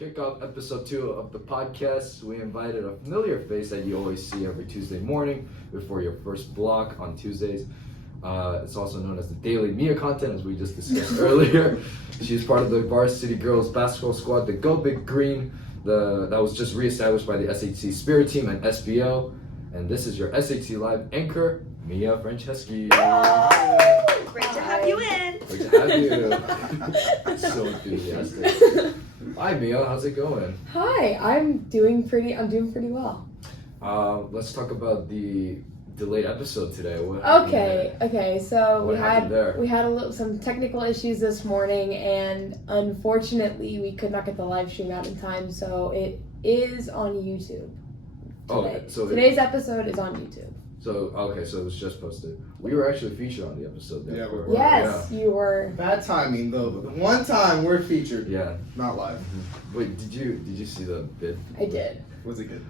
kick off episode 2 of the podcast, we invited a familiar face that you always see every Tuesday morning before your first block on Tuesdays. It's also known as the Daily Mia content, as we just discussed earlier. She's part of the Varsity Girls basketball squad, the Go Big Green, that was just reestablished by the SHC Spirit Team and SBO. And this is your SHC Live anchor, Mia Franceschi. Great to have you in. Great to have you. So enthusiastic. Hi Mia, how's it going? Hi, I'm doing pretty well. Let's talk about the delayed episode today. Okay. So What we had some technical issues this morning, and unfortunately, we could not get the live stream out in time. So it is on YouTube. Today. Today's episode is on YouTube. So it was just posted. We were actually featured on the episode. Yeah, we were. Yes, you were. Bad timing though. The one time we're featured. Yeah. Not live. Mm-hmm. Wait, did you see the bid? I did. Was it good?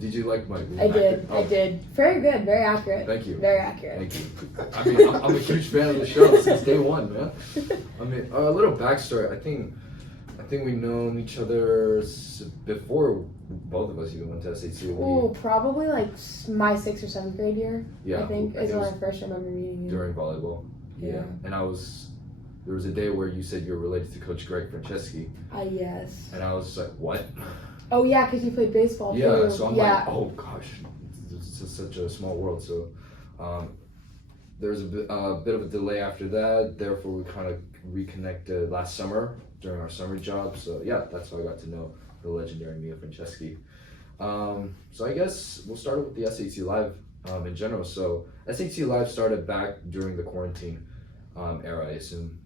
Did you like my? I did. Very good. Very accurate. Thank you. Very accurate. Thank you. I mean, I'm a huge fan of the show since day one, man. I mean, a little backstory. I think we've known each other before both of us even went to SHC. Ooh, probably like my 6th or 7th grade year. Yeah, I think is when I first remember meeting you. During volleyball. Yeah. And there was a day where you said you were related to Coach Greg Franceschi. Yes. And I was like, what? Oh yeah, because you played baseball too. Yeah, so I'm like, oh gosh, it's just such a small world. So there was a bit of a delay after that. Therefore, we kind of reconnected last summer during our summer job. So yeah, that's how I got to know the legendary Mia Franceschi. So I guess we'll start with the SHC Live in general. So SHC Live started back during the quarantine era, I assume.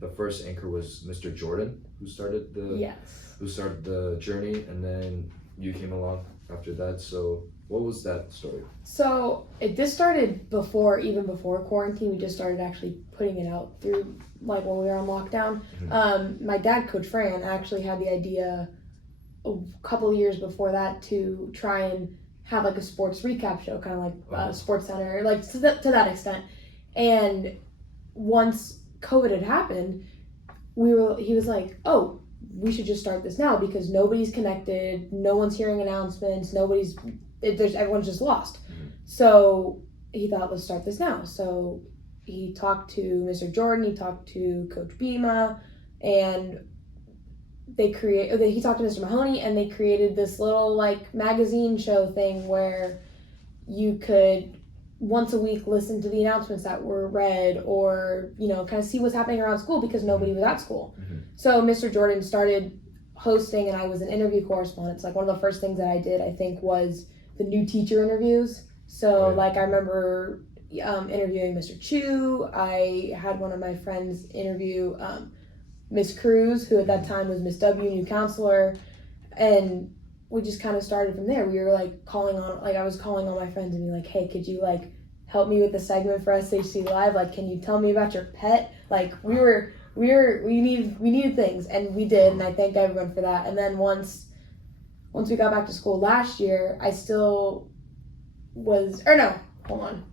The first anchor was Mr. Jordan, who started the journey, and then you came along after that. So what was that story? So this started even before quarantine. We just started actually putting it out through like when we were on lockdown. Mm-hmm. My dad, Coach Fran, actually had the idea a couple of years before that to try and have like a sports recap show, kind of like Sports Center, like to that extent. And once COVID had happened, he was like, oh, we should just start this now because nobody's connected, no one's hearing announcements, everyone's just lost. Mm-hmm. So he thought, let's start this now. So he talked to Mr. Jordan, he talked to Coach Bima, and he talked to Mr. Mahoney, and they created this little like magazine show thing where you could once a week listen to the announcements that were read, or kind of see what's happening around school because nobody was at school. Mm-hmm. So Mr. Jordan started hosting, and I was an interview correspondent. So like one of the first things that I did, I think, was the new teacher interviews. So like I remember interviewing Mr. Chu. I had one of my friends interview Miss Cruz, who at that time was Miss W, new counselor, and we just kind of started from there. We were like I was calling all my friends and being like, hey, could you like help me with the segment for SHC Live? Like, can you tell me about your pet? Like we needed things, and we did, and I thank everyone for that. And then once we got back to school last year, I still was, or no, hold on.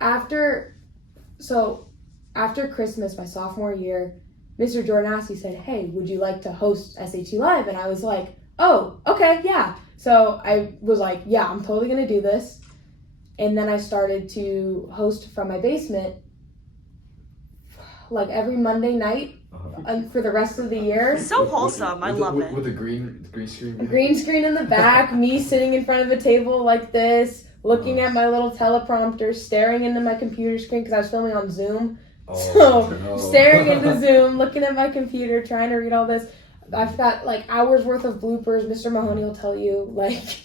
After Christmas, my sophomore year, Mr. Jordan asked, he said, hey, would you like to host SHC Live? And I was like, oh, okay, yeah. So I was like, yeah, I'm totally going to do this. And then I started to host from my basement like every Monday night for the rest of the year. So wholesome. I love it. With a green screen? A green screen in the back, me sitting in front of a table like this, looking at my little teleprompter, staring into my computer screen because I was filming on Zoom. Staring into Zoom, looking at my computer, trying to read all this. I've got like hours worth of bloopers. Mr. Mahoney will tell you, like,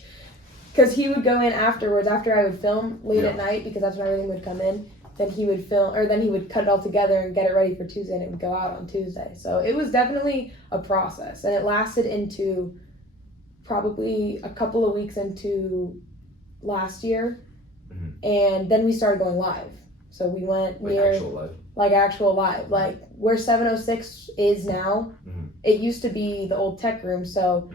because he would go in afterwards, after I would film late at night, because that's when everything would come in. Then he would then he would cut it all together and get it ready for Tuesday, and it would go out on Tuesday. So it was definitely a process, and it lasted into probably a couple of weeks into last year, and then we started going live. So we went actual live, like where 706 is now. Mm-hmm. It used to be the old tech room. So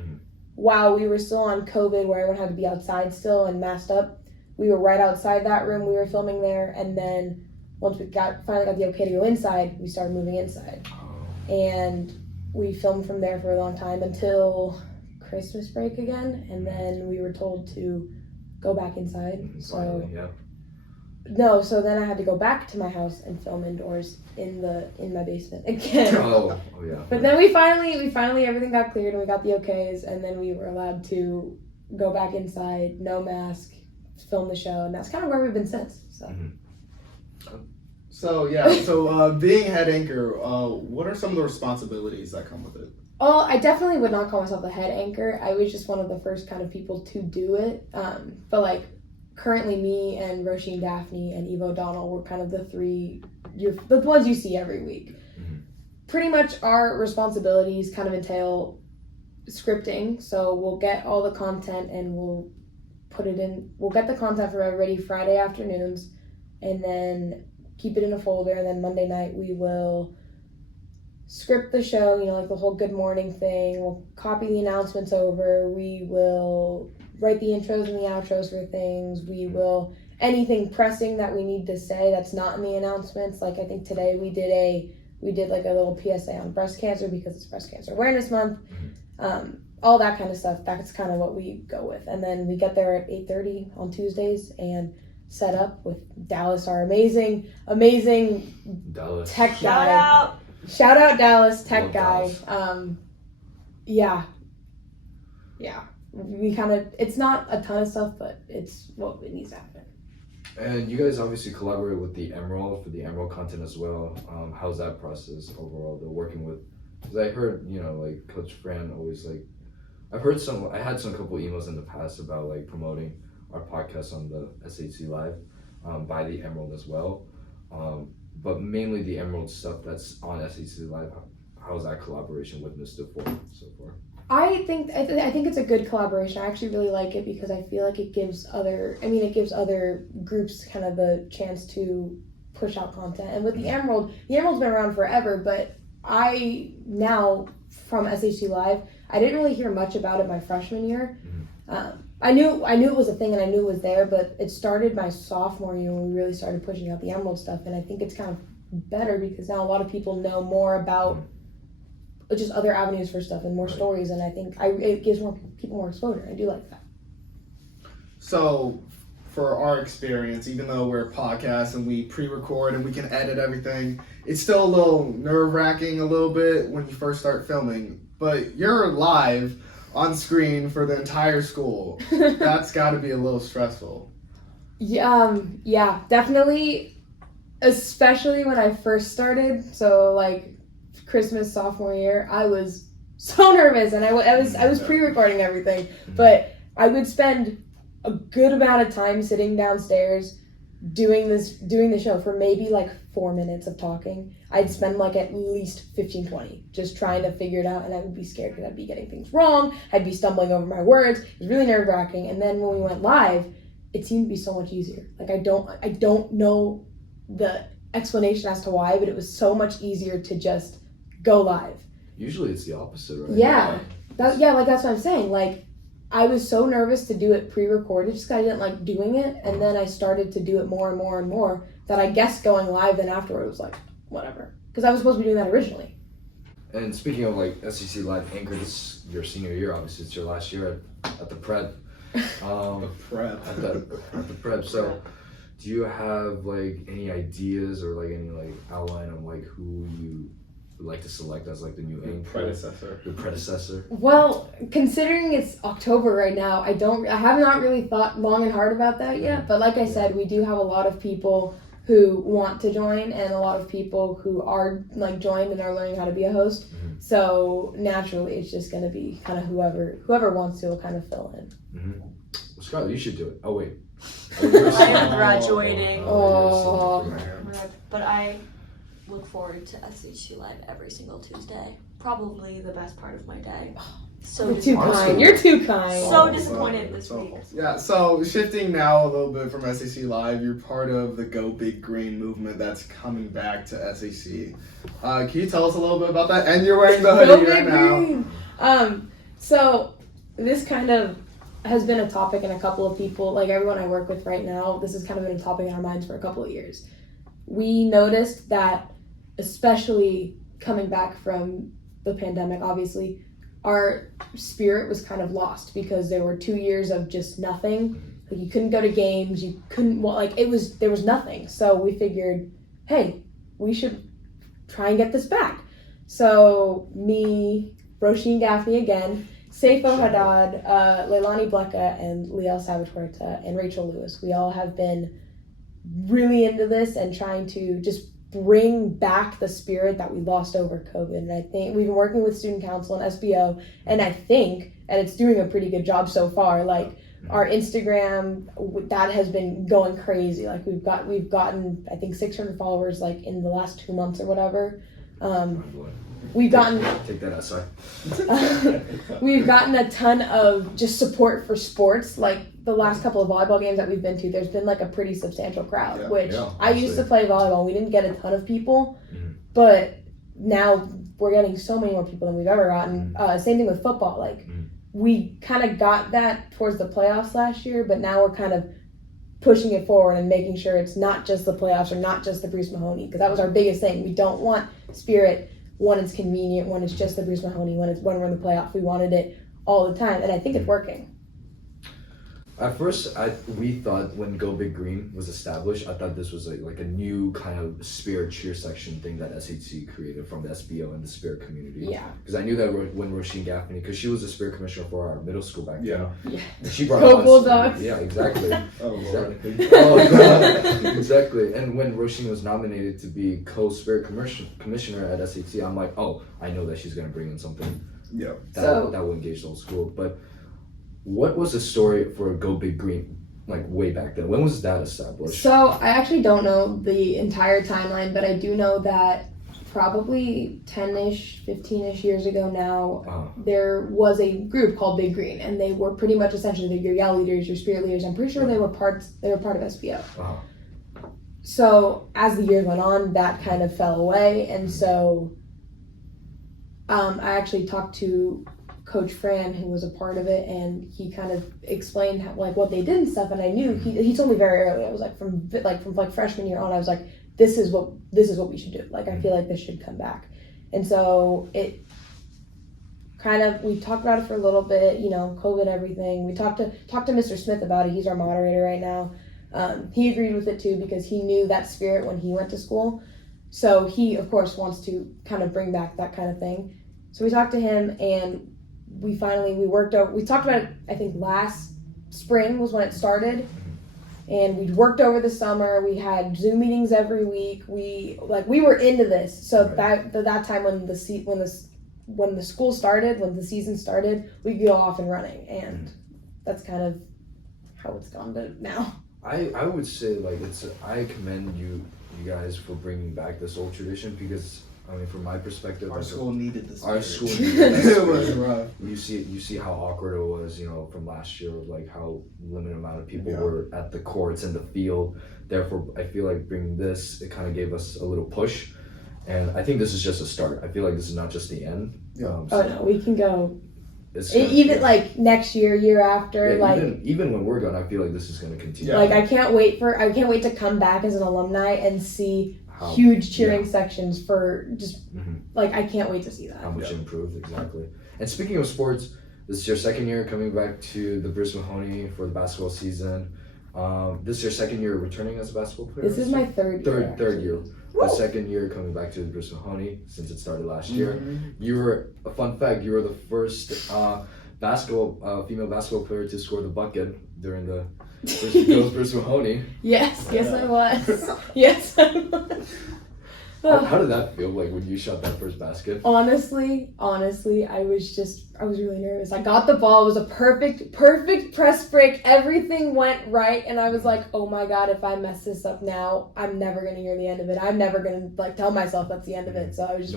while we were still on COVID, where everyone had to be outside still and masked up, we were right outside that room. We were filming there, and then once we finally got the okay to go inside, we started moving inside. And we filmed from there for a long time until Christmas break again, and then we were told to go back inside. Finally, yeah. No, so then I had to go back to my house and film indoors in my basement again. Oh yeah. But then we finally everything got cleared and we got the okays, and then we were allowed to go back inside, no mask, film the show, and that's kind of where we've been since. So. So being head anchor, what are some of the responsibilities that come with it? Oh, I definitely would not call myself the head anchor. I was just one of the first kind of people to do it. But like currently me and Roisin Daphne and Eve O'Donnell were kind of the ones you see every week. Mm-hmm. Pretty much our responsibilities kind of entail scripting. So we'll get all the content and we'll get the content for everybody Friday afternoons, and then keep it in a folder, and then Monday night we will script the show, like the whole good morning thing. We'll copy the announcements over. We will write the intros and the outros for things. We will, anything pressing that we need to say that's not in the announcements. Like I think today we did like a little PSA on breast cancer because it's Breast Cancer Awareness Month. All that kind of stuff. That's kind of what we go with. And then we get there at 8:30 on Tuesdays and set up with Dallas, our amazing Dallas tech guy. Shout out Dallas, tech guy. Dallas. Yeah. We kind of, it's not a ton of stuff, but it's what it needs to happen. And you guys obviously collaborate with the Emerald for the Emerald content as well. How's that process overall? They're working with, because I heard, like Coach Fran always like, I had some couple emails in the past about like promoting our podcast on the SHC Live by the Emerald as well. But mainly the Emerald stuff that's on SHC Live. How's that collaboration with Mr. Duffort so far? I think it's a good collaboration. I actually really like it because I feel like it gives other groups kind of the chance to push out content. And with the Emerald's been around forever, but I now from SHC Live, I didn't really hear much about it my freshman year. I knew it was a thing and I knew it was there, but it started my sophomore year when we really started pushing out the Emerald stuff, and I think it's kind of better because now a lot of people know more about just other avenues for stuff and more stories, and I think it gives more people more exposure. I do like that. So, for our experience, even though we're podcasts and we pre-record and we can edit everything, it's still a little nerve-wracking a little bit when you first start filming. But you're live on screen for the entire school. That's got to be a little stressful. Yeah, definitely. Especially when I first started. So like Christmas sophomore year, I was so nervous, and I was pre-recording everything, but I would spend a good amount of time sitting downstairs doing the show for maybe like 4 minutes of talking. I'd spend like at least 15-20 just trying to figure it out, and I would be scared because I'd be getting things wrong. I'd be stumbling over my words. It was really nerve-wracking. And then when we went live, it seemed to be so much easier. Like I don't know the explanation as to why, but it was so much easier to just go live. Usually it's the opposite, right? Yeah. That's what I'm saying. Like I was so nervous to do it pre-recorded just because I didn't like doing it, and then I started to do it more and more and more, that I guess going live then afterward was like, whatever. Because I was supposed to be doing that originally. And speaking of like SEC Live Anchor, this is your senior year, obviously it's your last year at the prep. The prep. At the prep. So do you have like any ideas or like any like outline of like who you would like to select as like the new anchor? The predecessor. Well, considering it's October right now, I have not really thought long and hard about that yet. But like I said, we do have a lot of people who want to join and a lot of people who are like joined and are learning how to be a host. So naturally, it's just going to be kind of whoever wants to will kind of fill in. Well, Scarlett, you should do it. Oh wait. I'm graduating. But I look forward to SHC Live every single Tuesday. Probably the best part of my day. So You're too kind. You're too kind. So disappointed this week. Yeah, so shifting now a little bit from SAC Live, you're part of the Go Big Green movement that's coming back to SAC. Can you tell us a little bit about that? And you're wearing the hoodie right now. So this kind of has been a topic in a couple of people, like everyone I work with right now, this has kind of been a topic in our minds for a couple of years. We noticed that, especially coming back from the pandemic, obviously, our spirit was kind of lost because there were 2 years of just nothing. Like, you couldn't go to games, you couldn't, there was nothing. So we figured, hey, we should try and get this back. So me, Roisin Gaffney again, Seifo Haddad, Leilani Bleka, and Liel Salvatrueta, and Rachel Lewis. We all have been really into this and trying to just bring back the spirit that we lost over COVID. And I think we've been working with student council and SBO, and I think, and it's doing a pretty good job so far, like our Instagram, that has been going crazy. Like we've gotten, I think 600 followers like in the last 2 months or whatever. We've gotten take that outside. We've gotten a ton of just support for sports. Like the last couple of volleyball games that we've been to, there's been like a pretty substantial crowd. I used to play volleyball. We didn't get a ton of people, but now we're getting so many more people than we've ever gotten. Same thing with football. Like we kind of got that towards the playoffs last year, but now we're kind of pushing it forward and making sure it's not just the playoffs or not just the Bruce Mahoney, because that was our biggest thing. We don't want spirit when it's convenient, when it's just the Bruce Mahoney, when we're in the playoff. We wanted it all the time, and I think it's working. At first, we thought when Go Big Green was established, I thought this was like a new kind of spirit cheer section thing that SHC created from the SBO and the spirit community. Yeah. Because I knew that when Roisin Gaffney, because she was the spirit commissioner for our middle school back then. Yeah. And she brought Go us. Bulldogs. Yeah, exactly. Exactly. Oh, God. Exactly. And when Roisin was nominated to be co-spirit commissioner at SHC, I'm like, oh, I know that she's going to bring in something that will engage the whole school. But what was the story for Go Big Green, like way back then? When was that established? So I actually don't know the entire timeline, but I do know that probably 10-ish, 15-ish years ago now, there was a group called Big Green, and they were pretty much essentially your yell leaders, your spirit leaders. I'm pretty sure they were part of SBO. So as the years went on, that kind of fell away, and so I actually talked to Coach Fran, who was a part of it, and he kind of explained how, like what they did and stuff. And I knew he told me very early. I was like from freshman year on, I was like, this is what we should do. Like I feel like this should come back. And so it kind of, we talked about it for a little bit, COVID, everything. We talked to Mr. Smith about it. He's our moderator right now. He agreed with it too because he knew that spirit when he went to school. So he of course wants to kind of bring back that kind of thing. So we talked to him, and we talked about it, I think last spring was when it started, and we worked over the summer. We had Zoom meetings every week. We were into this. So that time when the school started, when the season started, we could go off and running, and that's kind of how it's gone to now. I would say I commend you guys for bringing back this old tradition, because I mean, from my perspective, our school needed this. Our school needed this. It was rough. You see how awkward it was, from last year, like how limited amount of people were at the courts and the field. Therefore, I feel like bringing this, it kind of gave us a little push, and I think this is just a start. I feel like this is not just the end. No, we can go. Even like next year after, even when we're gone, I feel like this is going to continue. Like I can't wait to come back as an alumni and see huge cheering sections for just I can't wait to see that. How much improved, exactly. And speaking of sports, this is your second year coming back to the Bruce Mahoney for the basketball season. This is your second year returning as a basketball player? This is my third year. The second year coming back to the Bruce Mahoney since it started last year. You were, a fun fact, you were the first female basketball player to score the bucket during the Bruce Mahoney. Yes, I was. Yes, I was. How did that feel like when you shot that first basket? Honestly, I was really nervous. I got the ball. It was a perfect press break. Everything went right, and I was like, oh my God, if I mess this up now, I'm never going to hear the end of it. I'm never going to tell myself that's the end of it. So I was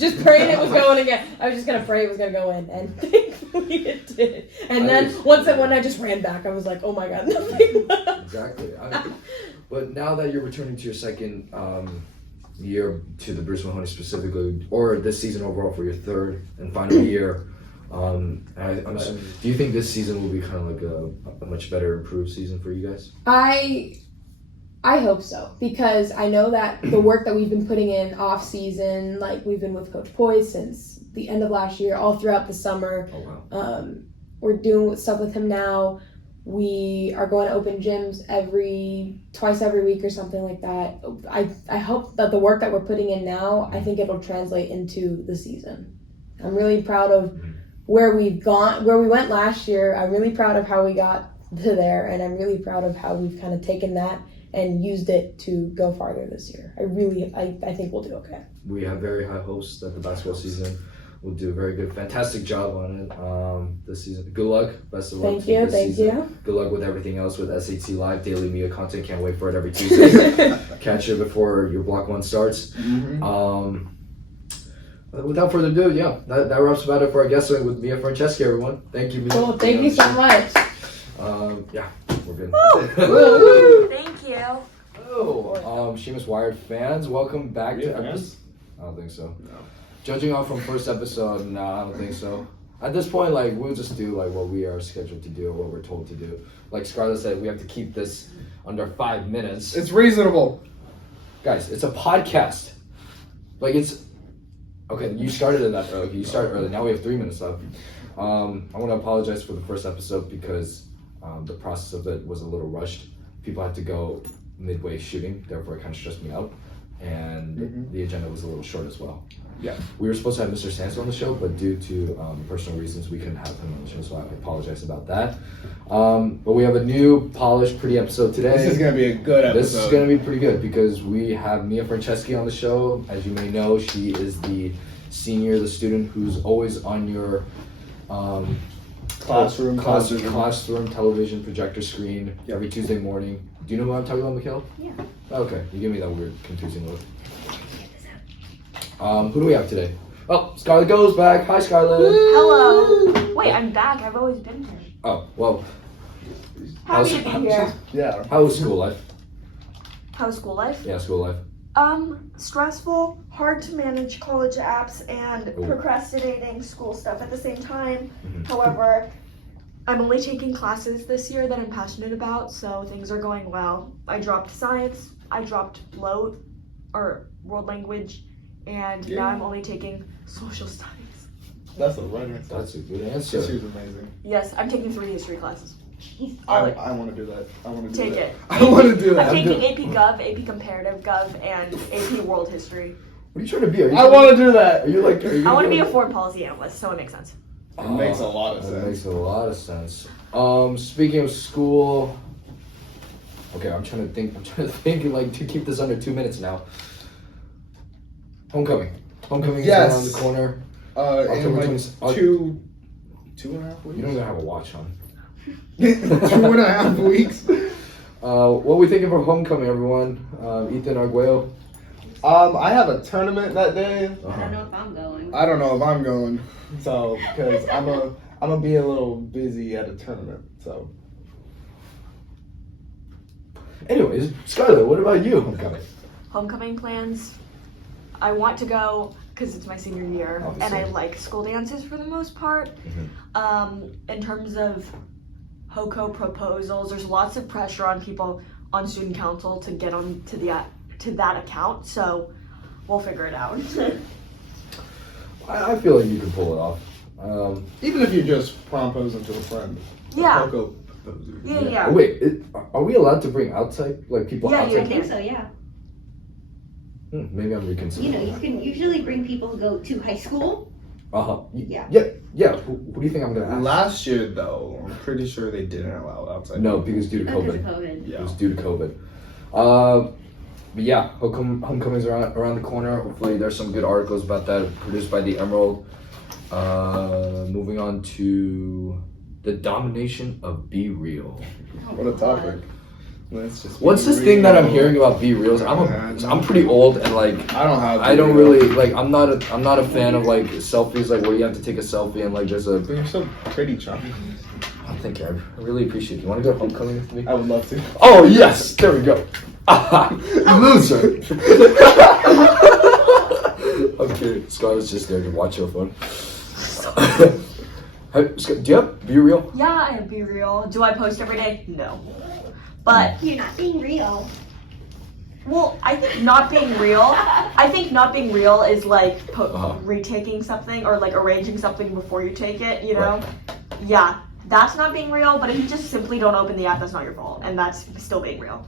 just praying it was going again. I was just going to pray it was going to go in, and thankfully it did. And then once it went, I just ran back. I was like, oh my God, nothing. Exactly. But now that you're returning to your second year to the Bruce Mahoney specifically, or this season overall for your third and final year, do you think this season will be kind of like a much better improved season for you guys? I I hope so, because I know that the work that we've been putting in off season, like we've been with Coach Choi since the end of last year, all throughout the summer. Oh wow. We're doing stuff with him now. We are going to open gyms twice every week or something like that. I hope that the work that we're putting in now, I think it'll translate into the season. I'm really proud of where we went last year. I'm really proud of how we got to there, and I'm really proud of how we've kind of taken that and used it to go farther this year. I think we'll do okay. We have very high hopes that the basketball season will do a very good, fantastic job on it this season. Good luck. Best of luck. Thank you. Thank you. Good luck with everything else with SAT Live, daily Mia content. Can't wait for it every Tuesday. Catch it before your block 1 starts. Without further ado, yeah, that wraps about it for our guest with Mia Franceschi, everyone. Thank you, Mia. Cool. Thank you so much. Yeah, we're good. Thank you. Oh, Seamus Wired fans, welcome back to episode. I don't think so. No. Judging off from first episode, no, I don't think so. At this point, like, we'll just do like what we are scheduled to do or what we're told to do. Like Scarlett said, we have to keep this under 5 minutes. It's reasonable. Guys, it's a podcast. Like, it's okay. You started it that early. You started early. Now we have 3 minutes left. I want to apologize for the first episode because the process of it was a little rushed. People had to go midway shooting, therefore it kind of stressed me out. And the agenda was a little short as well. Yeah, we were supposed to have Mr. Sanson on the show, but due to personal reasons, we couldn't have him on the show, so I apologize about that. But we have a new, polished, pretty episode today. This is going to be a good episode. This is going to be pretty good because we have Mia Franceschi on the show. As you may know, she is the senior, the student who's always on your classroom television projector screen every Tuesday morning. Do you know what I'm talking about, McClellan? Yeah. Okay, you give me that weird, confusing look. Who do we have today? Oh, Scarlett goes back. Hi, Scarlett. Hello. Wait, I'm back. I've always been here. Oh, well. Happy to be here. Yeah. How was school life? How's school life? Yeah, school life. Stressful, hard to manage college apps, and procrastinating school stuff at the same time. However, I'm only taking classes this year that I'm passionate about, so things are going well. I dropped science, I dropped LOAT, or world language, and now I'm only taking social studies. That's a right answer. That's a good answer. She was amazing. Yes, I'm taking 3 history classes. I want to do that. I want to do Take that. it. I want to do that. I'm taking AP Gov, AP Comparative Gov, and AP World History. What are you trying to be? I want to do that. Are you like? I want to be a foreign policy analyst, so it makes sense. It makes a lot of sense. It makes a lot of sense. Speaking of school, okay, I'm trying to think like to keep this under 2 minutes now. Homecoming is around the corner. In like 2.5 weeks. You don't even have a watch on. 2.5 weeks. What are we thinking for homecoming, everyone? Ethan, Arguello. I have a tournament that day. I don't know if I'm going. I don't know if I'm going. So, because I'm gonna be a little busy at a tournament. So. Anyways, Scarlett, what about you? Homecoming plans. I want to go because it's my senior year, Obviously. and I like school dances for the most part. In terms of HOCO proposals, there's lots of pressure on people on student council to get on to that account, so we'll figure it out. I feel like you can pull it off. Even if you're just proposing to a friend. Yeah. Yeah. Wait, are we allowed to bring outside, like people Yeah, outside? I think so, yeah. Maybe I'm reconsidering. You know, you can usually bring people who go to high school. Yeah. Who do you think I'm gonna ask? Last year, though, I'm pretty sure they didn't allow outside. No, because due to Because COVID. of COVID. It was due to COVID. But yeah, homecoming's around the corner. Hopefully, there's some good articles about that produced by the Emerald. Moving on to the domination of Be Real. What a topic. Let's just What's this thing that I'm hearing about Be Reals? I'm pretty old and like I don't really like I'm not a fan of like selfies like where you have to take a selfie and like there's a. But you're so pretty, Chamy. Oh, thank you. I really appreciate it. You want to go to homecoming with me? I would love to. Oh yes, there we go. Loser. Okay, Scarlett's just there to watch her phone. Do you have Be Real? Yeah, I have Be Real. Do I post every day? No. But You're not being real. Well, I think not being real. I think not being real is like retaking something or like arranging something before you take it. You know, yeah, that's not being real. But if you just simply don't open the app, that's not your fault, and that's still being real.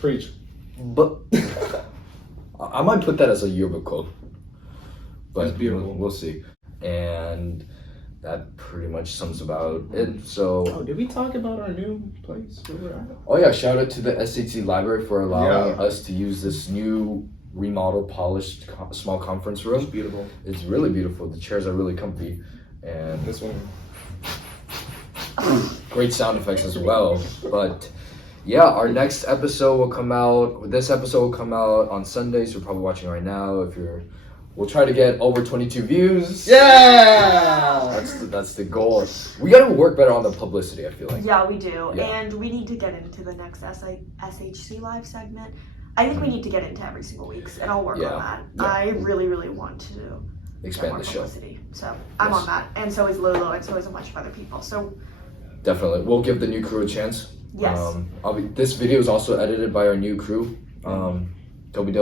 Preach. But I might put that as a yearbook quote. But That's beautiful. we'll see. And that pretty much sums about it. So. Oh, did we talk about our new place? Where we're at? Oh yeah! Shout out to the SAT library for allowing us to use this new remodeled, polished, small conference room. It's beautiful. It's really beautiful. The chairs are really comfy, and This one. great sound effects as well. But yeah, our next episode will come out. This episode will come out on Sunday, so you're probably watching right now. We'll try to get over 22 views. Yeah. That's the goal. We gotta work better on the publicity, I feel like. Yeah, we do, Yeah. and we need to get into the next SHC live segment. I think we need to get into every single week's, and I'll work on that. Yeah. I really, really want to get Expand more the show. publicity. So I'm on that, and so is Lulu, and so is a bunch of other people. So Definitely. We'll give the new crew a chance. yes, This video is also edited by our new crew, Tobey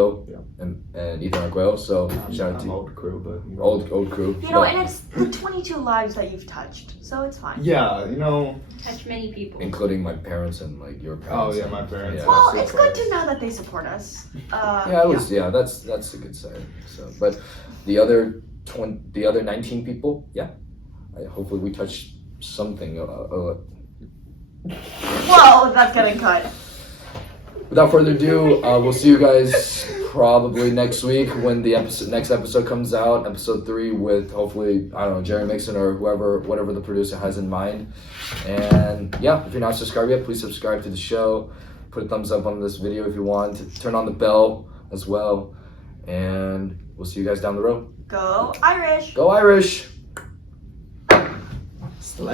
and Ethan Arguello. So shout out to old crew, but old crew. you know, and it's the 22 lives that you've touched, so it's fine. yeah, you know. Touch many people. Including my parents and like your Oh parents. yeah, my parents. Yeah. Well, it's good to know that they support us. At least that's a good sign. So, but the other 19 people, hopefully we touch something. Whoa, that's getting cut. Without further ado, we'll see you guys probably next week when the next episode comes out, episode 3, with hopefully, I don't know, Jerry Mixon or whatever the producer has in mind. And yeah, if you're not subscribed yet, please subscribe to the show. Put a thumbs up on this video if you want. Turn on the bell as well. And we'll see you guys down the road. Go Irish! Go Irish!